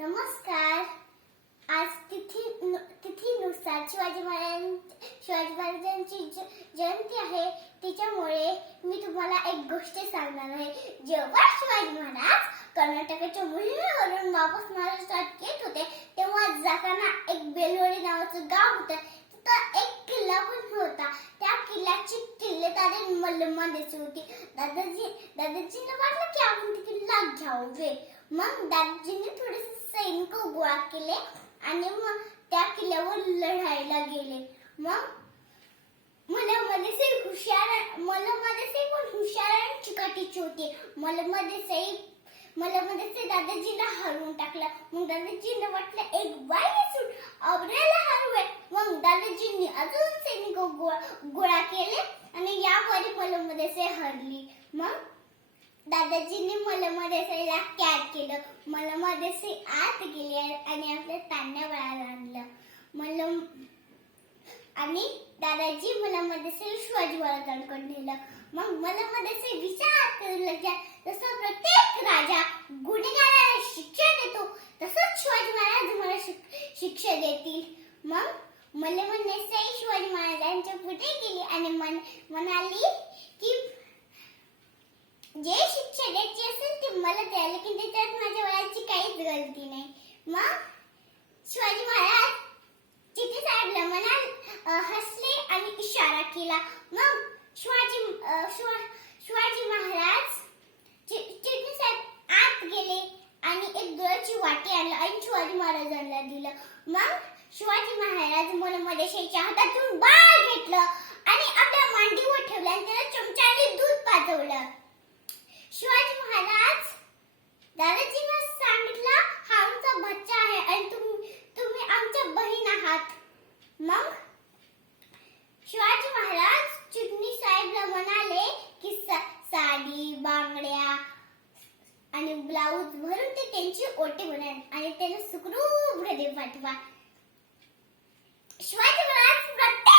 नमस्कार. आज तिथीनुसार शिवाजी महाराजांची जयंती आहे. त्याच्यामुळे मी तुम्हाला एक गोष्ट सांगणार आहे. जेव्हा शिवाजी महाराज कर्नाटकाच्या मोहिमेवरून वापस महाराष्ट्रात येत होते तेव्हा जाताना एक बेलवडी नावाचं गाव होतं. तिथं एक किल्ला पण होता. त्या किल्ल्याची किल्लेदारी मल्लम्मा देशी होती. दादाजींना वाटलं की आपण ती किल्ला घ्यावे. मग दादाजींनी थोडेसे सैनिक गोळा केले आणि मग त्या किल्ल्यावर लढायला गेले. मग मल्लम्मा पण हुशार आणि चिकाटीची होती. मल्लम्मा दादाजीला हरवून टाकलं. मग दादाजींना वाटलं एक वाईट आपल्याला हरवे. मग दादाजींनी अजून सैनिक गोळा केले आणि यावर मल्लम्मा हरली. मग दादाजींनी मल्लम्मा देसाईला कैद केलं. मल्लम्मा देसाई आत गेले आणि आपल्या तांड्यावर आणलं. आणि दादाजी मल्लम्मा देसाई शिवाजी महाराजांकडे नेलं. मग मल्लम्मा देसाई विचार करू लागला, जसं प्रत्येक राजा गुन्हेगाराला शिक्षा देतो तसंच शिवाजी महाराज मला शिक्षा देतील. मग मल्लम्मा देसाई शिवाजी महाराजांच्या पुढे गेली आणि म्हणाली की जे शिक्षा द्यायची असेल ती मला द्यायला, की त्याच्यात माझ्या वयाची काहीच गलती नाही. मग शिवाजी महाराज चिठ्ठी साहेबला हसले आणि इशारा केला. मग शिवाजी महाराज चिठ्ठी साहेब आत गेले आणि एक दुधाची वाटी आणलं आणि शिवाजी महाराजांना दिलं. मग शिवाजी महाराज मल्लम्मा देसाईच्या हातातून बाळ घेतलं आणि आपल्या मांडीवर ठेवलं आणि त्याला चमच्याने दूध पाजवलं. शिवाजी महाराज दादाजींना सांगितलं, हा आमचा बच्चा आहे आणि तुम्ही आमच्या बहीण आहात. मग शिवाजी महाराज चिटणी साहेबला म्हणाले की साडी, बांगड्या आणि ब्लाऊज भरून ते त्यांची ओटी बनवून आणि त्याला सुखरूप घरी पाठवा. शिवाजी महाराज प्रत्येक